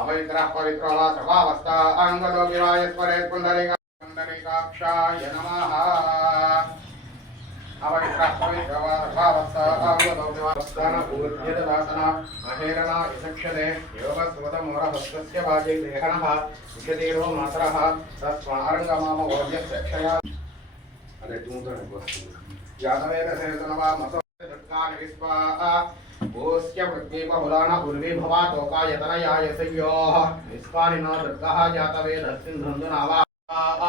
अवैत्रः पवित्रो सर्वावस्था अङ्गदो विरायस्वरे पुण्डरीका पुण्डरीकाक्षाय नमः। अवैत्रः पवित्रो सर्वावस्था अङ्गदो विवास्तान पूर्व्यददासना अहेरणा यशक्षते योगस्मृतमोरहस्तस्य वाजे लेखनः विशतीरो मातरः। तस्मारङ्गमाम वर्यस्य क्षया अरे तू तो नहीं बोल यादवेन सेतनवा मतो ओस्य पृथ्वी उर्वी भवा तोकायतनया यशयोः निष्कानि दुर्गः जातवेदस्मिन्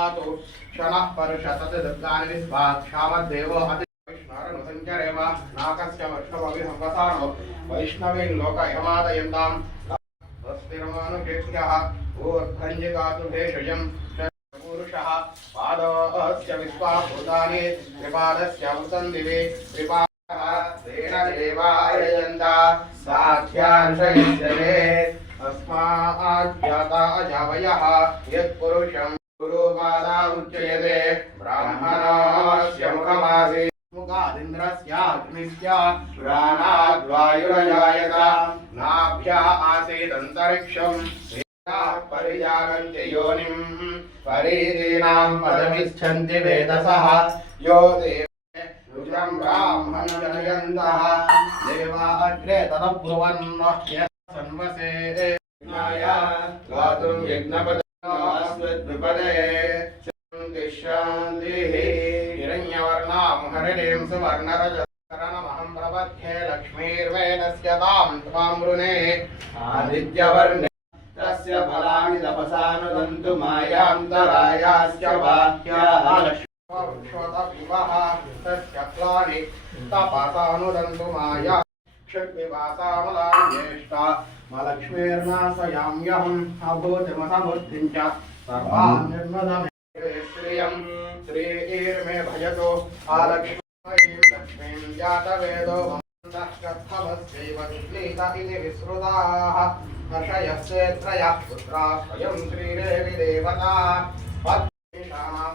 आतु क्षणः परुषतत् दुर्गानि विस्वा क्षामद्देवो अति वैष्णवरनुसञ्चरेम नाकस्य वर्षमपि संवसानो वैष्णवीन् स्वस्तिरमानुषेभ्यः ऊर्ध्वञ्जिकातु भेषजम् पुरुषः पादस्य विश्वाभूतानि। त्रिपादस्य अमृतं दिवे त्रिपादः तेन देवाययन्त साध्यार्षयिष्यते अस्माज्ञाता अजावयः यत्पुरुषं गुरुपादा उच्यते ब्राह्मणस्य मुखमासीत् मुखादिन्द्रस्याग्निस्य पुराणाद्वायुरजायत। नाभ्या आसीदन्तरिक्षम् परिजानन्ति योनिम्। परीदीनां पदमिच्छन्ति वेदसः। यो देवं ब्राह्मण जनयन्तः देवा अग्रे तदब्रुवन्नह्य सन्वसे गातुं यज्ञपदे शान्तिः हिरण्यवर्णां हरिणीं सुवर्णरजरणमहं प्रबध्ये लक्ष्मीर्वेदस्य तां त्वां वृणे आदित्यवर्णे तस्य फलानि तपसानुदन्तु मायान्तरायाश्च वाक्याः लक्ष्मवृक्षोतविवः तस्य फलानि तपसानुदन्तु माया षड्विवासामलान्येष्टा मलक्ष्मीर्नाशयाम्यहम् अभूतिमसमूर्तिम् च सर्वान् श्रियम् श्रीर्मे भजतो आलक्ष्मीं लक्ष्मीं जातवेदो मन्दः कथमस्यैव इति विस्मृताः। हर्षयस्येत्रयः पुत्रा स्वयं श्रीदेवी देवता। पद्मेषाणां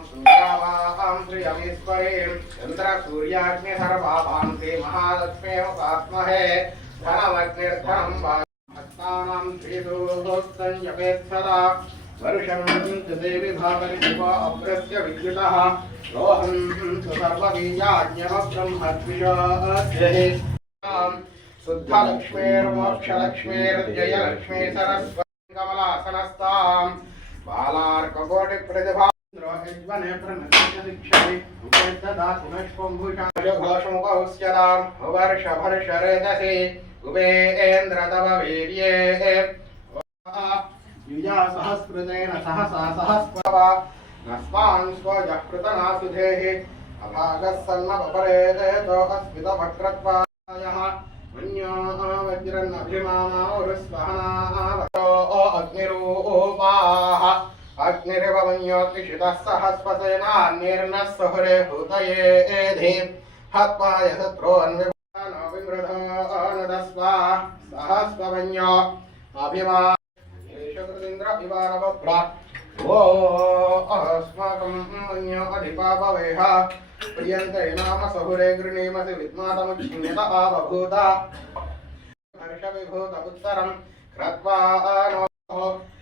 सुन्द्रावां श्रियमीश्वरीं चन्द्रसूर्याग्नि सर्वाभान्ति महालक्ष्मीमुपास्महे धनमग्निर्धनं वा भक्तानां श्रीसूस्तञ्जपेत्सदा वर्षं देवी विद्युतः शुद्धलक्ष्मीर्मोक्षलक्ष्मीर्जयलक्ष्मी सरस्वती कमलासनस्ताम् बालार्ककोटिप्रतिभान्द्रोहिज्वने प्रणतिक्षति उपेतदासिनश्वम्भुषाघोषमुखहुस्यताम् वर्षभर्षरेदसि कुबेन्द्र वीर्ये युजा सहस्कृतेन सहसा सहस्रव नस्मान् स्वजः कृतनासुधेः अभागः सन्नपरेतो अस्मितभक्रत्वायः मन्यो वज्रन्नभिमानोरुस्वहनावतो अग्निरूपाः अग्निरिव मन्योत्तिषितः सहस्वसेनान्यर्नः सहुरे हूतये एधि हत्वाय शत्रोन्विमानो विमृधानुदस्वा सहस्वमन्यो अभिमा कृतीन्द्र इवानवभ्रा वो अस्माकं मन्यो अधिपापवेह प्रियन्ते नाम सहुरे गृणीमसि विद्मातमुच्छिन्यत आवभूत हर्षविभूतमुत्तरं क्रत्वा नो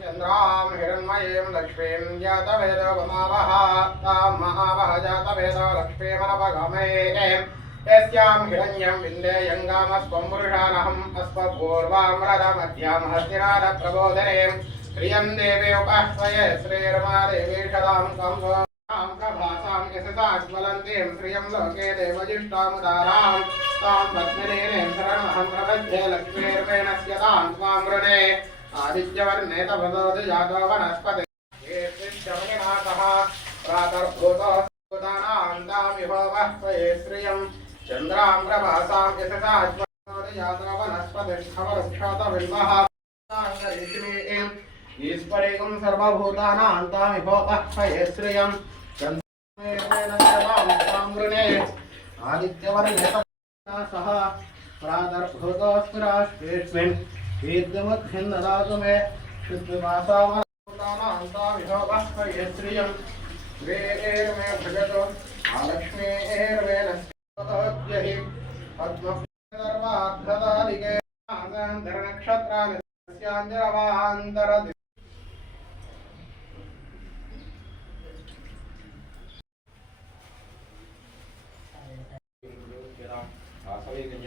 चन्द्रां हिरण्मयीं लक्ष्मीं जातवेदवमावः तां महावः प्रभासां श्रियं लोके देवजिष्टामुदारां तां पद्मिनीं शरणमहं प्रपद्ये लक्ष्मीर्वेणस्य तां त्वां वृणे। आदित्यवर्णे तपदोति जातो वनस्पति। ये श्रीशमनिनाथः प्रातर्भूतोदानान्तामिह वह्वये श्रियं। चन्द्रां प्रभासां ईश्वरेकं सर्वभूतानान्तामिह वह्वये श्रियं सह प्रातर्भूतोऽस्मिराष्ट्रेऽस्मिन् कीर्तिमुख्यं मे शुद्धिमासामनान्तामिहोवह्वये श्रियं भजतु महालक्ष्मीर्मे नस्यहि पद्मर्वाद्धतादिके धरणक्षत्राणि तस्याञ्जरवान्तरदि